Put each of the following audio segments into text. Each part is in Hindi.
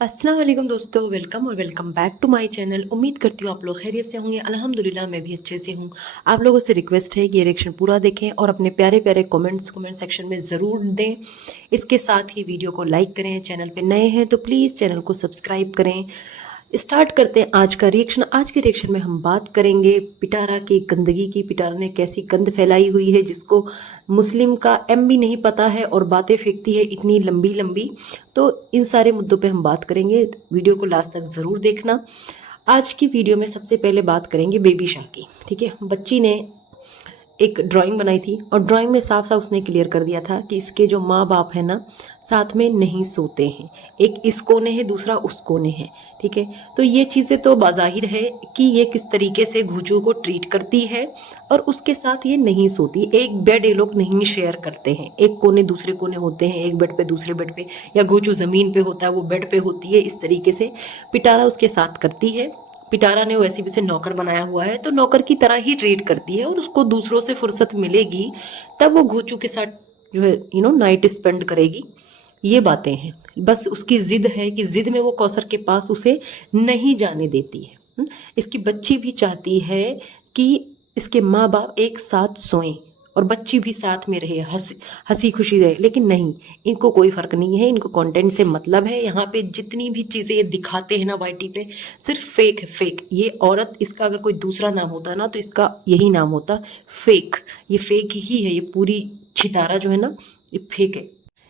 अस्सलाम वालेकुम दोस्तों, वेलकम और welcome back to my channel. उम्मीद करती हूँ आप लोग खैरियत से होंगे। अल्हम्दुलिल्लाह मैं भी अच्छे से हूँ। आप लोगों से रिक्वेस्ट है कि ये रिएक्शन पूरा देखें और अपने प्यारे प्यारे कमेंट सेक्शन में ज़रूर दें। इसके साथ ही वीडियो को लाइक करें। चैनल पे नए हैं तो प्लीज़ चैनल को सब्सक्राइब करें। स्टार्ट करते हैं आज का रिएक्शन। आज के रिएक्शन में हम बात करेंगे पिटारा की गंदगी की। पिटारा ने कैसी गंद फैलाई हुई है जिसको मुस्लिम का एम भी नहीं पता है और बातें फेंकती है इतनी लंबी लंबी। तो इन सारे मुद्दों पे हम बात करेंगे। वीडियो को लास्ट तक ज़रूर देखना। आज की वीडियो में सबसे पहले बात करेंगे बेबी शाह की। ठीक है, बच्ची ने एक ड्राइंग बनाई थी और ड्राइंग में साफ साफ उसने क्लियर कर दिया था कि इसके जो माँ बाप है ना साथ में नहीं सोते हैं। एक इस कोने है, दूसरा उस कोने है। ठीक है, तो ये चीज़ें तो बाज़ाहिर है कि ये किस तरीके से घुचू को ट्रीट करती है और उसके साथ ये नहीं सोती। एक बेड ये लोग नहीं शेयर करते हैं, एक कोने दूसरे कोने होते हैं, एक बेड पे दूसरे बेड पे, या घुचू ज़मीन पे होता है वो बेड पे होती है। इस तरीके से पिटारा उसके साथ करती है। पिटारा ने वैसे भी उसे नौकर बनाया हुआ है तो नौकर की तरह ही ट्रीट करती है और उसको दूसरों से फुर्सत मिलेगी तब वो घुचू के साथ जो है नाइट स्पेंड करेगी। ये बातें हैं। बस उसकी जिद है कि जिद में वो कौसर के पास उसे नहीं जाने देती है। इसकी बच्ची भी चाहती है कि इसके माँ बाप एक साथ सोएं और बच्ची भी साथ में रहे, हंसी खुशी रहे। लेकिन नहीं, इनको कोई फ़र्क नहीं है। इनको कंटेंट से मतलब है। यहाँ पे जितनी भी चीज़ें ये दिखाते हैं ना वाईटी पे सिर्फ फेक है, फेक। ये औरत, इसका अगर कोई दूसरा नाम होता ना तो इसका यही नाम होता, फेक। ये फेक ही है। ये पूरी छितारा जो है ना ये फेक है।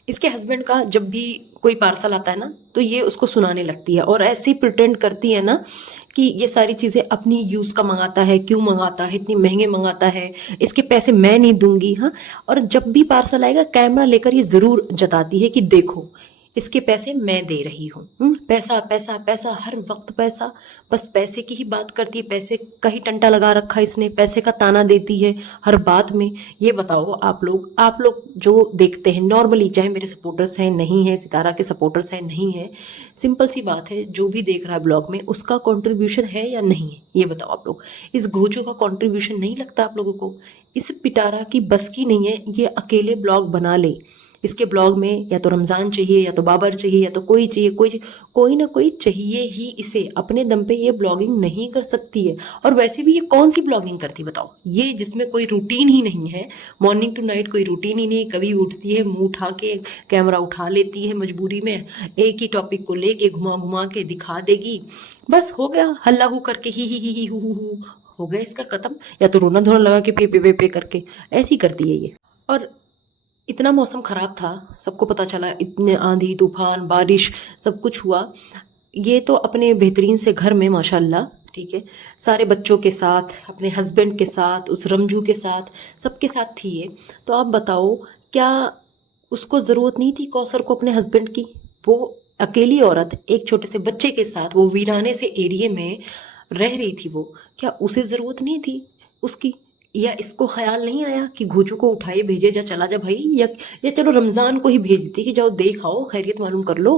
इसके हस्बैंड का जब भी कोई पार्सल आता है ना तो ये उसको सुनाने लगती है और ऐसे प्रिटेंड करती है ना कि ये सारी चीज़ें अपनी यूज़ का मंगाता है, क्यों मंगाता है, इतनी महंगे मंगाता है, इसके पैसे मैं नहीं दूंगी। हाँ, और जब भी पार्सल आएगा कैमरा लेकर ये ज़रूर जताती है कि देखो इसके पैसे मैं दे रही हूँ। पैसा पैसा पैसा, हर वक्त पैसा। बस पैसे की ही बात करती है। पैसे का ही टंटा लगा रखा है इसने, पैसे का ताना देती है हर बात में। ये बताओ आप लोग जो देखते हैं नॉर्मली, चाहे मेरे सपोर्टर्स हैं नहीं है, सितारा के सपोर्टर्स हैं नहीं है, सिंपल सी बात है, जो भी देख रहा है ब्लॉग में उसका कंट्रीब्यूशन है या नहीं है ये बताओ आप लोग। इस घोचू का कंट्रीब्यूशन नहीं लगता आप लोगों को? इस पिटारा की बस की नहीं है ये अकेले ब्लॉग बना ले। इसके ब्लॉग में या तो रमज़ान चाहिए, या तो बाबर चाहिए, या तो कोई चाहिए, कोई ना कोई चाहिए ही इसे। अपने दम पे ये ब्लॉगिंग नहीं कर सकती है। और वैसे भी ये कौन सी ब्लॉगिंग करती बताओ, ये जिसमें कोई रूटीन ही नहीं है, मॉर्निंग टू नाइट कोई रूटीन ही नहीं। कभी उठती है, मुंह उठा के कैमरा उठा लेती है मजबूरी में, एक ही टॉपिक को लेके घुमा घुमा के दिखा देगी। बस हो गया, हल्ला हु करके ही हु हो गया इसका खत्म। या तो रोना धोना लगा के पे करके ऐसी करती है ये। और इतना मौसम ख़राब था, सबको पता चला, इतने आंधी तूफान बारिश सब कुछ हुआ। ये तो अपने बेहतरीन से घर में माशाल्लाह, ठीक है, सारे बच्चों के साथ, अपने हस्बैंड के साथ, उस रमजू के साथ, सबके साथ थी ये। तो आप बताओ, क्या उसको ज़रूरत नहीं थी कौसर को अपने हस्बैंड की? वो अकेली औरत एक छोटे से बच्चे के साथ वो वीराने से एरिए में रह रही थी। वो क्या उसे ज़रूरत नहीं थी उसकी? या इसको ख्याल नहीं आया कि घोचू को उठाए भेजे, जा चला जा भाई, या चलो रमज़ान को ही भेजती कि जाओ देख आओ, खैरियत मालूम कर लो।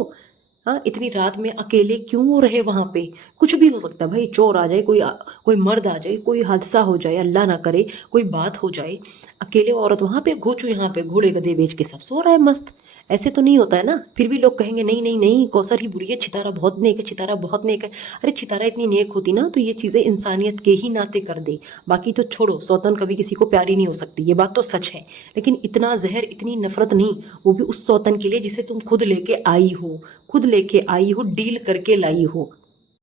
हाँ, इतनी रात में अकेले क्यों वो रहे वहाँ पे? कुछ भी हो सकता है भाई, चोर आ जाए, कोई मर्द आ जाए, कोई हादसा हो जाए, अल्लाह ना करे कोई बात हो जाए। अकेले औरत वहाँ पे, घोचू यहाँ पे घोड़े गधे बेच के सब सो रहा है मस्त। ऐसे तो नहीं होता है ना। फिर भी लोग कहेंगे नहीं नहीं नहीं, कौसर ही बुरी है, छितारा बहुत नेक है, छितारा बहुत नेक है। अरे छितारा इतनी नेक होती ना तो ये चीज़ें इंसानियत के ही नाते कर दे। बाकी तो छोड़ो, सौतन कभी किसी को प्यारी नहीं हो सकती, ये बात तो सच है। लेकिन इतना जहर, इतनी नफरत नहीं, वो भी उस सौतन के लिए जिसे तुम खुद लेके आई हो, खुद लेके आई हो, डील करके लाई हो।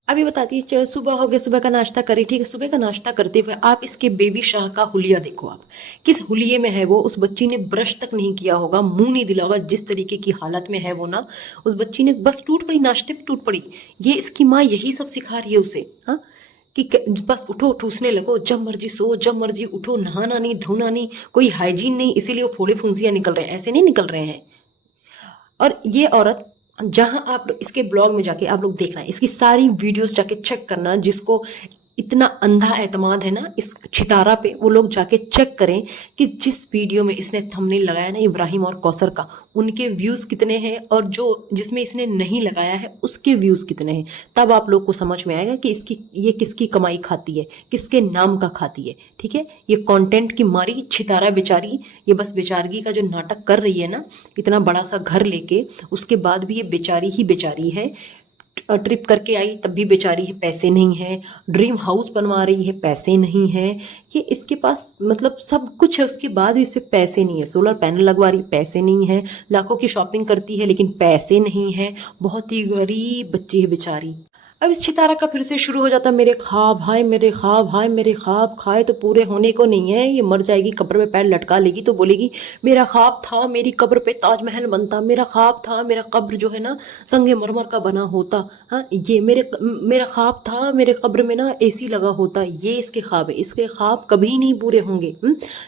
अभी बताती है, चलो सुबह हो गया, सुबह का नाश्ता करी, ठीक है। सुबह का नाश्ता करते हुए आप इसके बेबी शाह का हुलिया देखो। आप किस हुलिये में है वो। उस बच्ची ने ब्रश तक नहीं किया होगा, मुंह नहीं दिला होगा, जिस तरीके की हालत में है वो ना, उस बच्ची ने बस टूट पड़ी, नाश्ते पे टूट पड़ी। ये इसकी माँ यही सब सिखा रही है उसे, हाँ, कि बस उठो ठूसने लगो, जब मर्जी सो, जब मर्जी उठो, नहाना नहीं धोना नहीं, कोई हाइजीन नहीं, इसीलिए वो फोड़े फुंसियाँ निकल रहे हैं, ऐसे नहीं निकल रहे हैं। और ये औरत, जहां आप इसके ब्लॉग में जाके आप लोग देखना, इसकी सारी वीडियोस जाके चेक करना। जिसको इतना अंधा एतमाद है ना इस छितारा पे, वो लोग जाके चेक करें कि जिस वीडियो में इसने थंबनेल लगाया ना इब्राहिम और कौसर का, उनके व्यूज़ कितने हैं, और जो जिसमें इसने नहीं लगाया है उसके व्यूज़ कितने हैं। तब आप लोग को समझ में आएगा कि ये किसकी कमाई खाती है, किसके नाम का खाती है। ठीक है, ये कंटेंट की मारी छितारा बेचारी, ये बस बेचारगी का जो नाटक कर रही है ना, इतना बड़ा सा घर लेके, उसके बाद भी ये बेचारी ही बेचारी है। ट्रिप करके आई तब भी बेचारी है पैसे नहीं है, ड्रीम हाउस बनवा रही है पैसे नहीं है, ये इसके पास मतलब सब कुछ है उसके बाद भी इस पे पैसे नहीं है, सोलर पैनल लगवा रही पैसे नहीं है, लाखों की शॉपिंग करती है लेकिन पैसे नहीं है, बहुत ही गरीब बच्ची है बेचारी। अब इस सितारा का फिर से शुरू हो जाता, मेरे ख्वाब हाय मेरे ख्वाब हाय मेरे ख्वाब खाए तो पूरे होने को नहीं है, ये मर जाएगी कब्र में पैर लटका लेगी तो बोलेगी मेरा ख्वाब था मेरी कब्र पे ताजमहल बनता, मेरा ख्वाब था मेरा कब्र जो है ना संगे मरमर का बना होता। हाँ ये मेरा ख्वाब था मेरे कब्र में ना एसी लगा होता, ये इसके ख्वाब है, इसके ख्वाब कभी नहीं पूरे होंगे।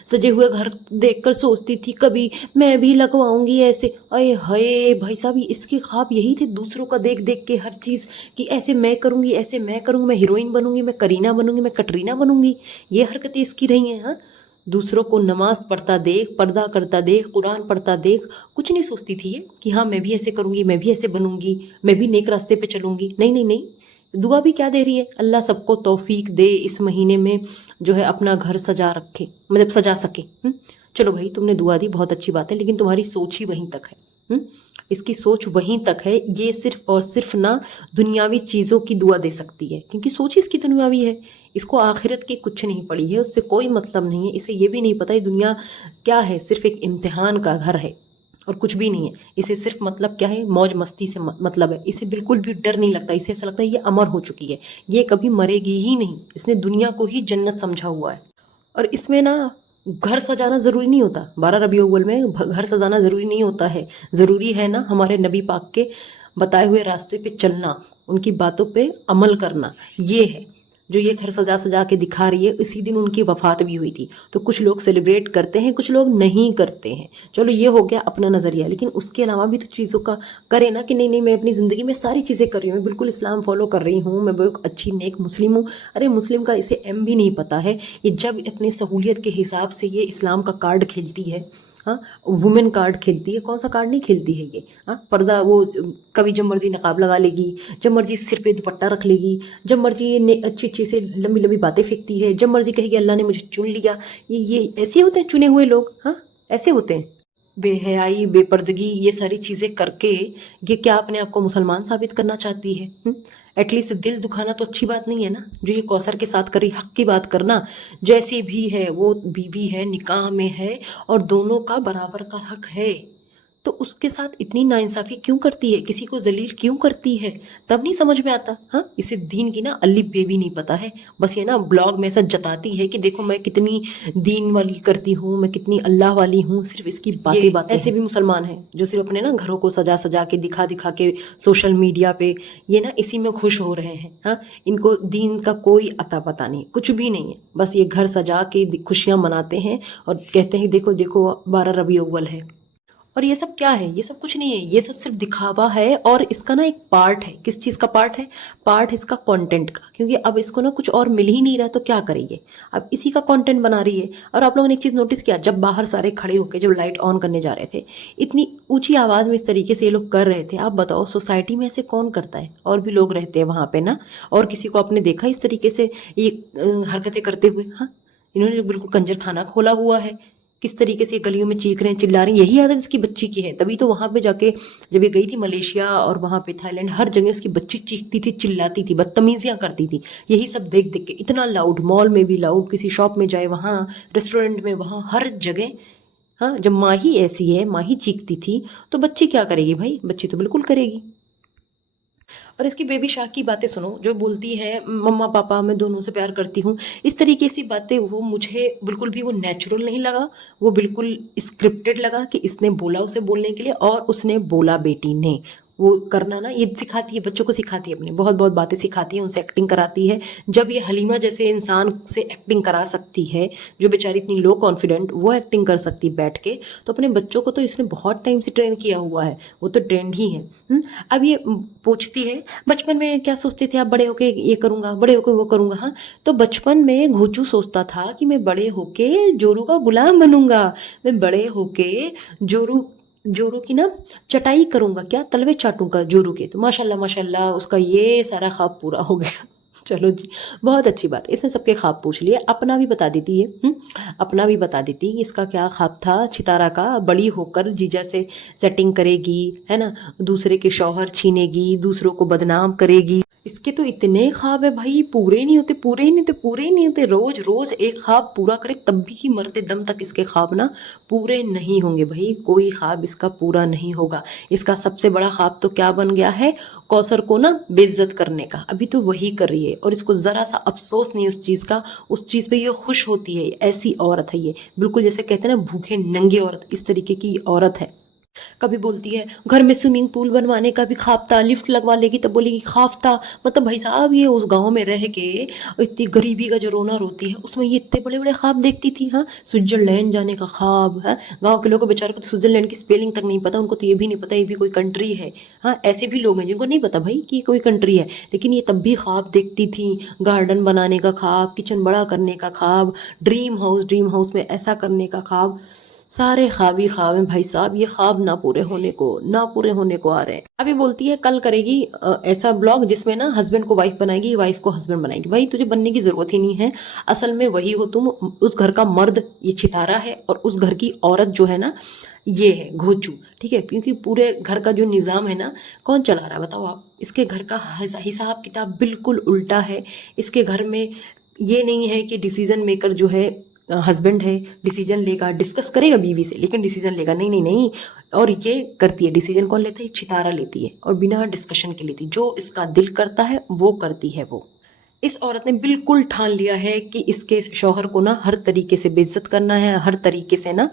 सजे हुए घर देखकर सोचती थी कभी मैं भी लगवाऊंगी ऐसे, अरे हाय भाई साहब इसके ख्वाब यही थे, दूसरों का देख देख के हर चीज़ कि ऐसे मैं करूँगी ऐसे मैं करूँगी, मैं हीरोइन बनूंगी, मैं करीना बनूंगी, मैं कटरीना बनूंगी, ये हरकतें इसकी रही हैं। हाँ दूसरों को नमाज पढ़ता देख, पर्दा करता देख, कुरान पढ़ता देख, कुछ नहीं सोचती थी ये कि हाँ मैं भी ऐसे करूँगी, मैं भी ऐसे बनूंगी, मैं भी नेक रास्ते पे चलूँगी। नहीं नहीं नहीं, दुआ भी क्या दे रही है, अल्लाह सबको तौफीक दे इस महीने में जो है अपना घर सजा रखे, मतलब सजा सके। चलो भाई तुमने दुआ दी बहुत अच्छी बात है, लेकिन तुम्हारी सोच ही वहीं तक है। इसकी सोच वहीं तक है, ये सिर्फ और सिर्फ ना दुनियावी चीज़ों की दुआ दे सकती है, क्योंकि सोच इसकी दुनियावी है, इसको आखिरत की कुछ नहीं पड़ी है, उससे कोई मतलब नहीं है, इसे ये भी नहीं पता ये दुनिया क्या है, सिर्फ एक इम्तिहान का घर है और कुछ भी नहीं है। इसे सिर्फ मतलब क्या है, मौज मस्ती से मतलब है, इसे बिल्कुल भी डर नहीं लगता, इसे ऐसा लगता है ये अमर हो चुकी है, ये कभी मरेगी ही नहीं, इसने दुनिया को ही जन्नत समझा हुआ है। और इसमें ना घर सजाना ज़रूरी नहीं होता, 12 रबीउल अव्वल में घर सजाना ज़रूरी नहीं होता है, ज़रूरी है ना हमारे नबी पाक के बताए हुए रास्ते पे चलना, उनकी बातों पे अमल करना, ये है जो ये घर सजा सजा के दिखा रही है। इसी दिन उनकी वफ़ात भी हुई थी, तो कुछ लोग सेलिब्रेट करते हैं कुछ लोग नहीं करते हैं, चलो ये हो गया अपना नज़रिया, लेकिन उसके अलावा भी तो चीज़ों का करें ना कि नहीं नहीं मैं अपनी ज़िंदगी में सारी चीज़ें कर रही हूँ, मैं बिल्कुल इस्लाम फॉलो कर रही हूँ, मैं बहुत अच्छी नेक मुस्लिम हूँ। अरे मुस्लिम का इसे एम भी नहीं पता है, ये जब अपने सहूलियत के हिसाब से ये इस्लाम का कार्ड खेलती है, हाँ वुमेन कार्ड खेलती है, कौन सा कार्ड नहीं खेलती है ये। हाँ पर्दा वो कभी जब मर्जी नकाब लगा लेगी, जब मर्जी सिर पे दुपट्टा रख लेगी, जब मर्जी ये अच्छी अच्छी से लंबी लंबी बातें फेंकती है, जब मर्जी कहेगी अल्लाह ने मुझे चुन लिया। ये ऐसे होते हैं चुने हुए लोग, हाँ ऐसे होते हैं। बेहयाई बेपर्दगी ये सारी चीज़ें करके ये क्या अपने आप को मुसलमान साबित करना चाहती है? एटलीस्ट दिल दुखाना तो अच्छी बात नहीं है ना, जो ये कौसर के साथ करी, हक की बात करना, जैसी भी है वो बीवी है, निकाह में है और दोनों का बराबर का हक है, तो उसके साथ इतनी नाइंसाफ़ी क्यों करती है, किसी को जलील क्यों करती है, तब नहीं समझ में आता। हाँ इसे दीन की ना अल्ली बेबी नहीं पता है, बस ये ना ब्लॉग में ऐसा जताती है कि देखो मैं कितनी दीन वाली करती हूँ, मैं कितनी अल्लाह वाली हूँ, सिर्फ इसकी बातें बातें। ऐसे भी मुसलमान हैं जो सिर्फ अपने ना घरों को सजा सजा के दिखा दिखा के सोशल मीडिया पे ये ना इसी में खुश हो रहे हैं। हाँ इनको दीन का कोई अता पता नहीं, कुछ भी नहीं है, बस ये घर सजा के खुशियाँ मनाते हैं और कहते हैं देखो देखो 12 रबीउल अव्वल है। और ये सब क्या है, ये सब कुछ नहीं है, ये सब सिर्फ दिखावा है और इसका ना एक पार्ट है। किस चीज़ का पार्ट है? पार्ट इसका कंटेंट का, क्योंकि अब इसको ना कुछ और मिल ही नहीं रहा तो क्या करेंगे, अब इसी का कंटेंट बना रही है। और आप लोगों ने एक चीज़ नोटिस किया, जब बाहर सारे खड़े होकर जब लाइट ऑन करने जा रहे थे, इतनी ऊंची आवाज़ में इस तरीके से ये लोग कर रहे थे, आप बताओ सोसाइटी में ऐसे कौन करता है? और भी लोग रहते हैं वहाँ पे ना, और किसी को आपने देखा इस तरीके से ये हरकतें करते हुए? हाँ इन्होंने बिल्कुल कंजर खाना खोला हुआ है, किस तरीके से गलियों में चीख रहे हैं चिल्ला रहे हैं, यही आदत इसकी बच्ची की है। तभी तो वहाँ पे जाके जब ये गई थी मलेशिया और वहाँ पे थाईलैंड, हर जगह उसकी बच्ची चीखती थी, चिल्लाती थी, बदतमीजियाँ करती थी, यही सब देख देख के इतना लाउड, मॉल में भी लाउड, किसी शॉप में जाए वहाँ, रेस्टोरेंट में वहाँ, हर जगह। हाँ जब माँ ही ऐसी है, माँ ही चीखती थी तो बच्ची क्या करेगी भाई? बच्ची तो बिल्कुल करेगी। और इसकी बेबी शाह की बातें सुनो, जो बोलती है मम्मा पापा मैं दोनों से प्यार करती हूँ, इस तरीके से बातें, वो मुझे बिल्कुल भी वो नेचुरल नहीं लगा, वो बिल्कुल स्क्रिप्टेड लगा कि इसने बोला उसे बोलने के लिए और उसने बोला बेटी ने। वो करना ना ये सिखाती है, बच्चों को सिखाती है, अपने बहुत बहुत बातें सिखाती है, उनसे एक्टिंग कराती है। जब ये हलीमा जैसे इंसान से एक्टिंग करा सकती है, जो बेचारी इतनी लो कॉन्फिडेंट, वो एक्टिंग कर सकती है बैठ के, तो अपने बच्चों को तो इसने बहुत टाइम से ट्रेन किया हुआ है, वो तो ट्रेंड ही है। अब ये पूछती है बचपन में क्या सोचते थे आप, बड़े होके ये करूँगा, बड़े होके वो करूँगा। हाँ तो बचपन में घोचू सोचता था कि मैं बड़े होके जोरू का गुलाम बनूंगा, मैं बड़े होके जोरू की ना चटाई करूंगा, क्या तलवे चाटूंगा जोरू के। तो माशाल्लाह माशाल्लाह उसका ये सारा ख्वाब पूरा हो गया। चलो जी, बहुत अच्छी बात। इसने सबके ख्वाब पूछ लिए, अपना भी बता देती है। अपना भी बता देती कि इसका क्या ख्वाब था छितारा का, बड़ी होकर जीजा से सेटिंग करेगी, है ना, दूसरे के शौहर छीनेगी, दूसरों को बदनाम करेगी। इसके तो इतने ख्वाब है भाई, पूरे ही नहीं होते, पूरे ही नहीं होते, पूरे ही नहीं होते। रोज रोज एक ख्वाब पूरा करे तब भी कि मरते दम तक इसके ख्वाब ना पूरे नहीं होंगे भाई, कोई ख्वाब इसका पूरा नहीं होगा। इसका सबसे बड़ा ख्वाब तो क्या बन गया है, कौसर को ना बेइज्जत करने का। अभी तो वही कर रही है और इसको जरा सा अफसोस नहीं उस चीज का, उस चीज पे ये खुश होती है। ऐसी औरत है ये, बिल्कुल जैसे कहते हैं ना भूखे नंगे औरत, इस तरीके की औरत है। कभी बोलती है घर में स्विमिंग पूल बनवाने का भी ख्वाब था, लिफ्ट लगवा लेगी तब बोलेगी ख्वाब था। मतलब भाई साहब ये उस गांव में रह के इतनी गरीबी का जो रोना रोती है उसमें ये इतने बड़े बड़े ख्वाब देखती थी। हाँ, स्विट्जरलैंड जाने का ख्वाब है। गांव के लोगों को बेचारों को तो स्विट्जरलैंड की स्पेलिंग तक नहीं पता, उनको तो ये भी नहीं पता ये भी कोई कंट्री है। हाँ, ऐसे भी लोग हैं जिनको नहीं पता भाई कि कोई कंट्री है, लेकिन ये तब भी ख्वाब देखती थी। गार्डन बनाने का ख्वाब, किचन बड़ा करने का ख्वाब, ड्रीम हाउस में ऐसा करने का ख्वाब। सारे ख्वाब ही ख्वाब हैं भाई साहब, ये ख्वाब ना पूरे होने को आ रहे हैं। अभी बोलती है कल करेगी ऐसा ब्लॉग जिसमें ना हस्बैंड को वाइफ बनाएगी, वाइफ को हस्बैंड बनाएगी। भाई तुझे बनने की जरूरत ही नहीं है, असल में वही हो तुम, उस घर का मर्द ये छितारा है और उस घर की औरत जो है ना ये है घोचू। ठीक है, क्योंकि पूरे घर का जो निज़ाम है ना कौन चला रहा है बताओ आप। इसके घर का हिसाब किताब बिल्कुल उल्टा है। इसके घर में ये नहीं है कि डिसीजन मेकर जो है हस्बैंड है, डिसीजन लेगा, डिस्कस करेगा बीवी से लेकिन डिसीजन लेगा, नहीं नहीं नहीं। और ये करती है, डिसीजन कौन लेता है, छितारा लेती है और बिना डिस्कशन के लेती, जो इसका दिल करता है वो करती है वो। इस औरत ने बिल्कुल ठान लिया है कि इसके शौहर को ना हर तरीके से बेइज्जत करना है, हर तरीके से ना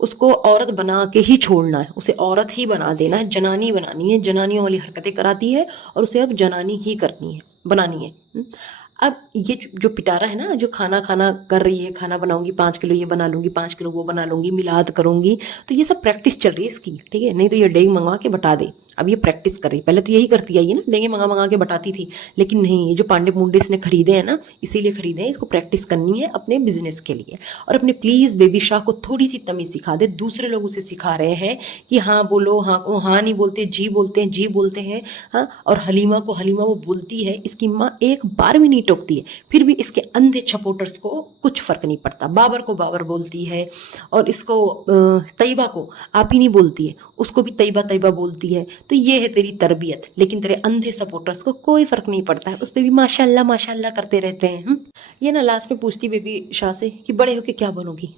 उसको औरत बना के ही छोड़ना है, उसे औरत ही बना देना है, जनानी बनानी है, जनानियों वाली हरकतें कराती है और उसे अब जनानी ही करनी है, बनानी है। अब ये जो पिटारा है ना, जो खाना खाना कर रही है, खाना बनाऊंगी 5 किलो ये बना लूंगी, 5 किलो वो बना लूंगी, मिलाद करूंगी, तो ये सब प्रैक्टिस चल रही है इसकी। ठीक है, नहीं तो ये डेग मंगवा के बटा दे। अब ये प्रैक्टिस कर रही, पहले तो यही करती आई है ना, डेंगे मंगा मंगा के बताती थी, लेकिन नहीं, ये जो पांडे मुंडे इसने खरीदे हैं ना इसीलिए खरीदे हैं, इसको प्रैक्टिस करनी है अपने बिजनेस के लिए। और अपने प्लीज बेबी शाह को थोड़ी सी तमीज सिखा दे। दूसरे लोग उसे सिखा रहे हैं कि हाँ बोलो, हाँ को हाँ नहीं बोलते, जी बोलते हैं, जी बोलते हैं। हाँ, और हलीमा को हलीमा वो बोलती है, इसकी माँ एक बार भी नहीं टोकती है, फिर भी इसके अंधे सपोर्टर्स को कुछ फर्क नहीं पड़ता। बाबर को बाबर बोलती है और इसको तैयबा को आप ही नहीं बोलती है, उसको भी तैयबा तैयबा बोलती है। तो ये है तेरी तरबियत, लेकिन तेरे अंधे सपोर्टर्स को कोई फर्क नहीं पड़ता है, उस पर भी माशाल्लाह माशाल्लाह करते रहते हैं। ये ना लास्ट में पूछती बेबी शाह से कि बड़े होके क्या बनोगी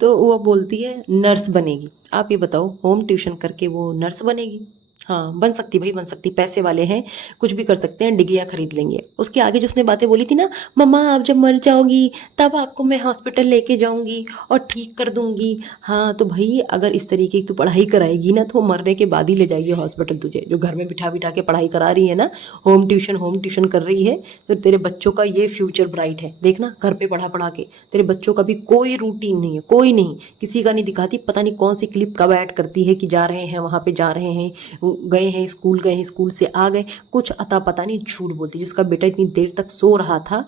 तो वो बोलती है नर्स बनेगी। आप ये बताओ, होम ट्यूशन करके वो नर्स बनेगी? हाँ बन सकती भाई, बन सकती, पैसे वाले हैं, कुछ भी कर सकते हैं, डिग्रियां खरीद लेंगे। उसके आगे जो उसने बातें बोली थी ना, मम्मा आप जब मर जाओगी तब आपको मैं हॉस्पिटल लेके जाऊंगी और ठीक कर दूंगी। हाँ तो भाई अगर इस तरीके की तू पढ़ाई कराएगी ना तो मरने के बाद ही ले जाएगी हॉस्पिटल तुझे। जो घर में बिठा बिठा के पढ़ाई करा रही है ना, होम ट्यूशन कर रही है, तो तेरे बच्चों का ये फ्यूचर ब्राइट है। देखना घर पे पढ़ा पढ़ा के तेरे बच्चों का भी कोई रूटीन नहीं है, कोई नहीं, किसी का नहीं दिखाती। पता नहीं कौन सी क्लिप कब ऐड करती है कि जा रहे हैं वहाँ पे, जा रहे हैं, गए हैं स्कूल से आ गए, कुछ अता पता नहीं, झूठ बोलती। जिसका बेटा इतनी देर तक सो रहा था,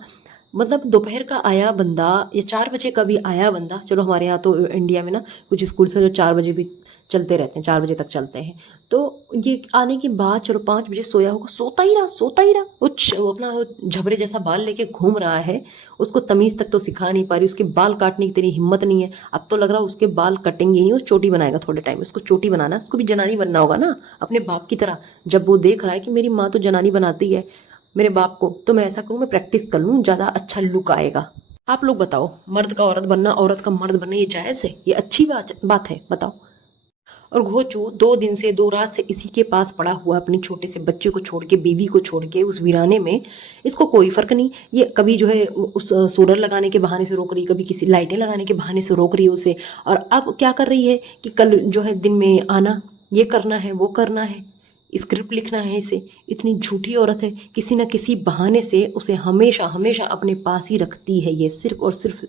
मतलब दोपहर का आया बंदा या 4 बजे का भी आया बंदा, चलो हमारे यहाँ तो इंडिया में ना कुछ स्कूल से जो 4 बजे भी चलते रहते हैं, 4 बजे तक चलते हैं, तो ये आने के बाद चलो 5 बजे सोया होगा, सोता ही रहा वो अपना झबरे जैसा बाल लेके घूम रहा है। उसको तमीज़ तक तो सिखा नहीं पा रही, उसके बाल काटने की तेरी हिम्मत नहीं है। अब तो लग रहा है उसके बाल कटेंगे ही, वो चोटी बनाएगा थोड़े टाइम, उसको चोटी बनाना, उसको भी जनानी बनना होगा ना अपने बाप की तरह। जब वो देख रहा है कि मेरी माँ तो जनानी बनाती है मेरे बाप को, तो मैं ऐसा करूँ, मैं प्रैक्टिस कर लूँ, ज़्यादा अच्छा लुक आएगा। आप लोग बताओ, मर्द का औरत बनना, औरत का मर्द बनना, ये जायज़ है? ये अच्छी बात है? बताओ। और घोचू 2 दिन से 2 रात से इसी के पास पड़ा हुआ, अपने छोटे से बच्चे को छोड़ के, बीवी को छोड़ के उस वीराने में। इसको कोई फर्क नहीं, ये कभी जो है उस सोलर लगाने के बहाने से रोक रही, कभी किसी लाइटें लगाने के बहाने से रोक रही है उसे। और अब क्या कर रही है कि कल जो है दिन में आना, ये करना है, वो करना है, स्क्रिप्ट लिखना है इसे। इतनी झूठी औरत है, किसी ना किसी बहाने से उसे हमेशा हमेशा अपने पास ही रखती है ये, सिर्फ और सिर्फ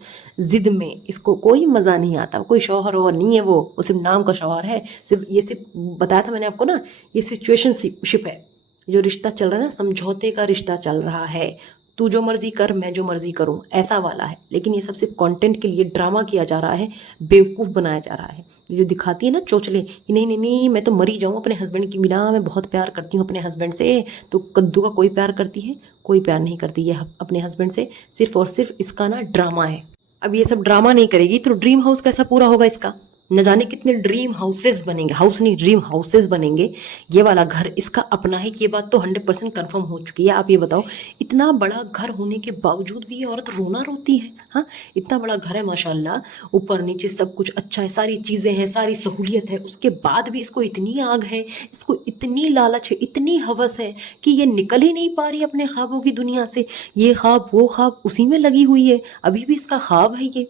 जिद में। इसको कोई मज़ा नहीं आता, कोई शौहर और नहीं है वो सिर्फ नाम का शौहर है। सिर्फ बताया था मैंने आपको ना, ये सिचुएशनशिप है। जो रिश्ता चल रहा है ना, समझौते का रिश्ता चल रहा है। तू जो मर्जी कर मैं जो मर्जी करूं, ऐसा वाला है। लेकिन ये सब सिर्फ कंटेंट के लिए ड्रामा किया जा रहा है, बेवकूफ़ बनाया जा रहा है। ये जो दिखाती है ना चोचले कि नहीं नहीं नहीं मैं तो मरी जाऊं अपने हस्बैंड की बिना, मैं बहुत प्यार करती हूँ अपने हस्बैंड से, तो कद्दू का कोई प्यार करती है? कोई प्यार नहीं करती ये अपने हस्बैंड से, सिर्फ और सिर्फ इसका ना ड्रामा है। अब ये सब ड्रामा नहीं करेगी तो ड्रीम हाउस कैसा पूरा होगा इसका? न जाने कितने ड्रीम हाउसेस बनेंगे, हाउस नहीं ड्रीम हाउसेस बनेंगे। ये वाला घर इसका अपना है, ये बात तो 100% कन्फर्म हो चुकी है। आप ये बताओ, इतना बड़ा घर होने के बावजूद भी ये औरत रोना रोती है? हाँ, इतना बड़ा घर है माशाल्लाह, ऊपर नीचे सब कुछ अच्छा है, सारी चीज़ें हैं, सारी सहूलियत है, उसके बाद भी इसको इतनी आग है, इसको इतनी लालच है, इतनी हवस है कि ये निकल ही नहीं पा रही अपने ख्वाबों की दुनिया से। ये ख्वाब वो ख्वाब उसी में लगी हुई है, अभी भी इसका ख्वाब है ये।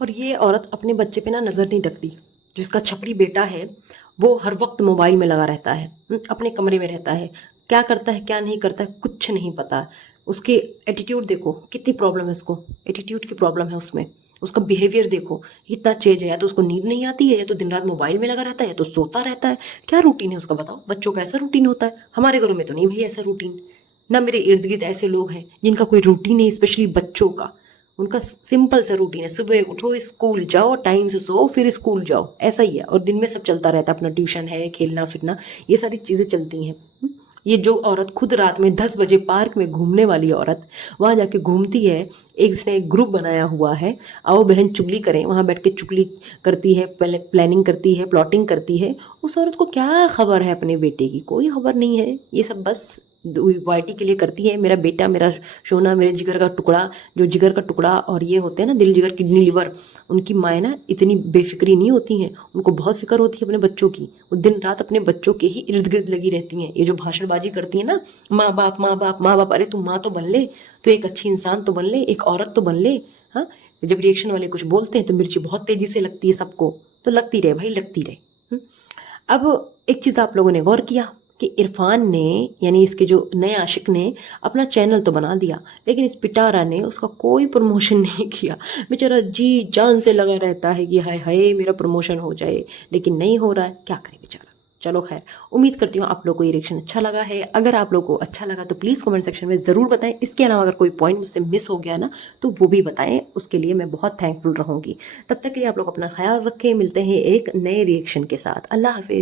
और ये औरत अपने बच्चे पे ना नज़र नहीं रखती। जिसका छपरी बेटा है वो हर वक्त मोबाइल में लगा रहता है, अपने कमरे में रहता है, क्या करता है क्या नहीं करता है कुछ नहीं पता। उसके एटीट्यूड देखो कितनी प्रॉब्लम है उसको, एटीट्यूड की प्रॉब्लम है उसमें। उसका बिहेवियर देखो कितना चेंज है, या तो उसको नींद नहीं आती है, या तो दिन रात मोबाइल में लगा रहता है, या तो सोता रहता है। क्या रूटीन है उसका बताओ? बच्चों का ऐसा रूटीन होता है? हमारे घरों में तो नहीं भाई ऐसा रूटीन। ना मेरे इर्द गिर्द ऐसे लोग हैं जिनका कोई रूटीन है, स्पेशली बच्चों का। उनका सिंपल सा रूटीन है, सुबह उठो स्कूल जाओ, टाइम से सो फिर स्कूल जाओ, ऐसा ही है। और दिन में सब चलता रहता है, अपना ट्यूशन है, खेलना फिरना, ये सारी चीज़ें चलती हैं। ये जो औरत खुद रात में 10 बजे पार्क में घूमने वाली औरत वहाँ जाके घूमती है, इसने एक ग्रुप बनाया हुआ है, आओ बहन चुगली करें, वहाँ बैठ के चुगली करती है, प्लानिंग करती है, प्लॉटिंग करती है। उस औरत को क्या खबर है अपने बेटे की? कोई खबर नहीं है। ये सब बस वाइटी के लिए करती है, मेरा बेटा, मेरा सोना, मेरे जिगर का टुकड़ा। जो जिगर का टुकड़ा और ये होते हैं ना दिल, जिगर, किडनी, लिवर, उनकी माएँ ना इतनी बेफिक्री नहीं होती हैं, उनको बहुत फिक्र होती है अपने बच्चों की। वो दिन रात अपने बच्चों के ही इर्द गिर्द लगी रहती हैं। ये जो भाषणबाजी करती है ना, माँ बाप माँ बाप माँ बाप, अरे तू माँ तो बन ले, तो एक अच्छी इंसान तो बन ले, एक औरत तो बन ले। हाँ, जब रिएक्शन वाले कुछ बोलते हैं तो मिर्ची बहुत तेजी से लगती है सबको, तो लगती रहे भाई, लगती रहे। अब एक चीज़ आप लोगों ने गौर किया कि इरफान ने, यानी इसके जो नए आशिक ने, अपना चैनल तो बना दिया, लेकिन इस पिटारा ने उसका कोई प्रमोशन नहीं किया। बेचारा जी जान से लगा रहता है कि हाय हाय मेरा प्रमोशन हो जाए, लेकिन नहीं हो रहा है, क्या करे बेचारा। चलो खैर, उम्मीद करती हूँ आप लोग को ये रिएक्शन अच्छा लगा है। अगर आप लोग को अच्छा लगा तो प्लीज़ कमेंट सेक्शन में ज़रूर बताएं। इसके अलावा अगर कोई पॉइंट मुझसे मिस हो गया ना तो वो भी बताएं, उसके लिए मैं बहुत थैंकफुल रहूँगी। तब तक के लिए आप लोग अपना ख्याल रखें, मिलते हैं एक नए रिएक्शन के साथ। अल्लाह हाफिज़।